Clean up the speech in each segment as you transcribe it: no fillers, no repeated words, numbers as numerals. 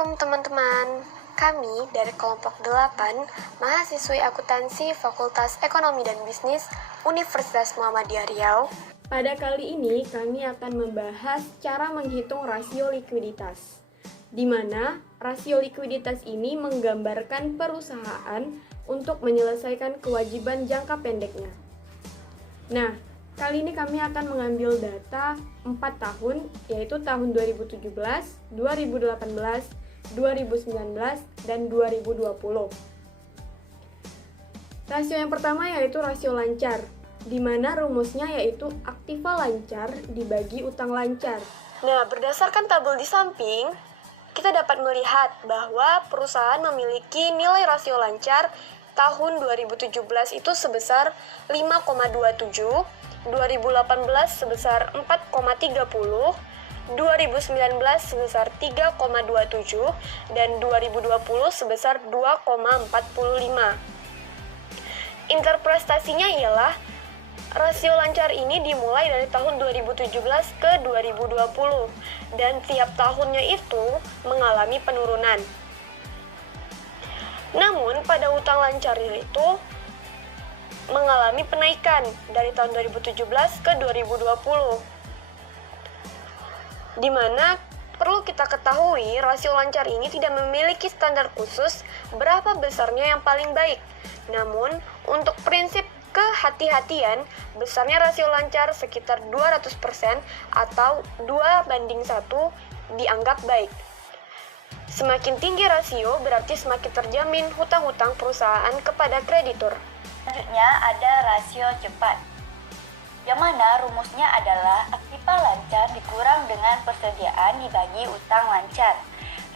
Assalamualaikum teman-teman. Kami dari kelompok 8, mahasiswi akuntansi Fakultas Ekonomi dan Bisnis Universitas Muhammadiyah Riau. Pada kali ini kami akan membahas cara menghitung rasio likuiditas, di mana rasio likuiditas ini menggambarkan perusahaan untuk menyelesaikan kewajiban jangka pendeknya. Nah, kali ini kami akan mengambil data 4 tahun, yaitu tahun 2017, 2018, 2019, dan 2020. Rasio yang pertama yaitu rasio lancar, di mana rumusnya yaitu aktiva lancar dibagi utang lancar. Nah, berdasarkan tabel di samping, kita dapat melihat bahwa perusahaan memiliki nilai rasio lancar tahun 2017 itu sebesar 5,27, 2018 sebesar 4,30, 2019 sebesar 3,27, dan 2020 sebesar 2,45. Interpretasinya ialah rasio lancar ini dimulai dari tahun 2017 ke 2020, dan tiap tahunnya itu mengalami penurunan. Namun, pada utang lancarnya itu mengalami penaikan dari tahun 2017 ke 2020. Di mana perlu kita ketahui, rasio lancar ini tidak memiliki standar khusus berapa besarnya yang paling baik. Namun, untuk prinsip kehati-hatian, besarnya rasio lancar sekitar 200% atau 2:1 dianggap baik. Semakin tinggi rasio berarti semakin terjamin hutang-hutang perusahaan kepada kreditur. Selanjutnya ada rasio cepat, yang mana rumusnya adalah aktiva lancar dikurang dengan persediaan dibagi utang lancar.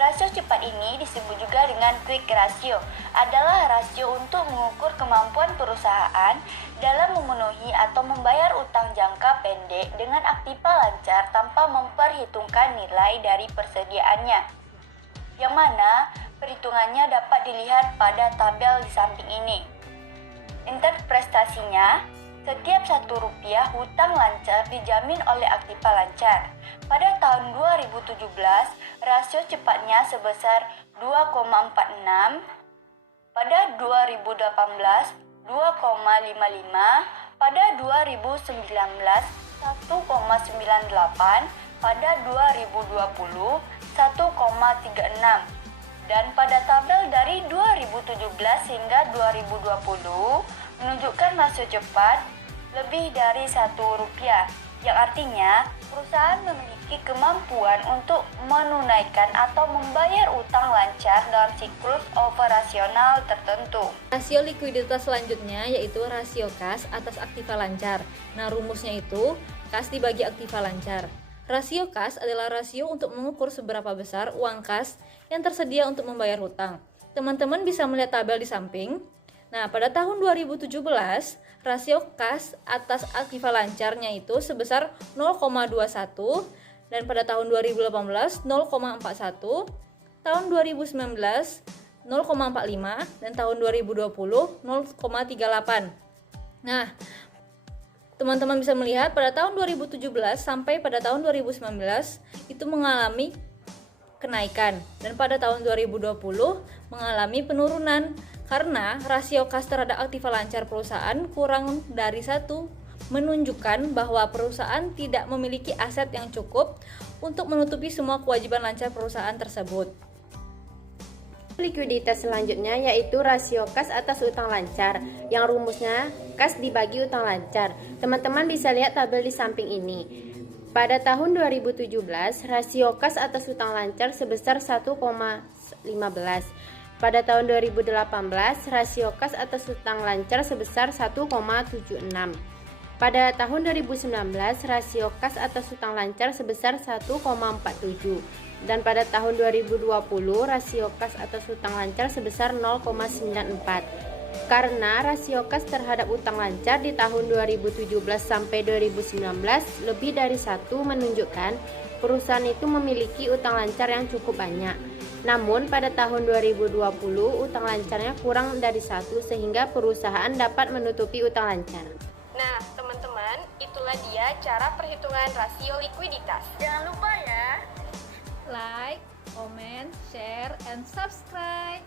Rasio cepat ini disebut juga dengan quick ratio, adalah rasio untuk mengukur kemampuan perusahaan dalam memenuhi atau membayar utang jangka pendek dengan aktiva lancar tanpa memperhitungkan nilai dari persediaannya, yang mana perhitungannya dapat dilihat pada tabel di samping ini. Interpretasinya, setiap Rp1 hutang lancar dijamin oleh aktiva lancar. Pada tahun 2017, rasio cepatnya sebesar 2,46, pada 2018 2,55, pada 2019 1,98, pada 2020 1,36. Dan pada tabel dari 2017 hingga 2020 menunjukkan rasio cepat lebih dari Rp1, yang artinya perusahaan memiliki kemampuan untuk menunaikan atau membayar utang lancar dalam siklus operasional tertentu. Rasio likuiditas selanjutnya yaitu rasio kas atas aktiva lancar. Nah, rumusnya itu kas dibagi aktiva lancar. Rasio kas adalah rasio untuk mengukur seberapa besar uang kas yang tersedia untuk membayar hutang. Teman-teman bisa melihat tabel di samping. Nah, pada tahun 2017, rasio kas atas aktiva lancarnya itu sebesar 0,21, dan pada tahun 2018 0,41, tahun 2019 0,45, dan tahun 2020 0,38. Nah, teman-teman bisa melihat pada tahun 2017 sampai pada tahun 2019 itu mengalami kenaikan, dan pada tahun 2020 mengalami penurunan karena rasio kas terhadap aktiva lancar perusahaan kurang dari 1, menunjukkan bahwa perusahaan tidak memiliki aset yang cukup untuk menutupi semua kewajiban lancar perusahaan tersebut. Likuiditas selanjutnya yaitu rasio kas atas utang lancar, yang rumusnya kas dibagi utang lancar. Teman-teman bisa lihat tabel di samping ini. Pada tahun 2017, rasio kas atas utang lancar sebesar 1,15. Pada tahun 2018, rasio kas atas utang lancar sebesar 1,76. Pada tahun 2019, rasio kas atas utang lancar sebesar 1,47. Dan pada tahun 2020, rasio kas atas utang lancar sebesar 0,94. Karena rasio kas terhadap utang lancar di tahun 2017 sampai 2019 lebih dari 1, menunjukkan perusahaan itu memiliki utang lancar yang cukup banyak. Namun pada tahun 2020 utang lancarnya kurang dari 1, sehingga perusahaan dapat menutupi utang lancar. Nah, teman-teman, itulah dia cara perhitungan rasio likuiditas. Jangan lupa ya, Like, comment, share, and subscribe.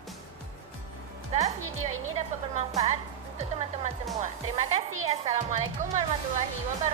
Semoga video ini dapat bermanfaat untuk teman-teman semua. Terima kasih. Assalamualaikum warahmatullahi wabarakatuh.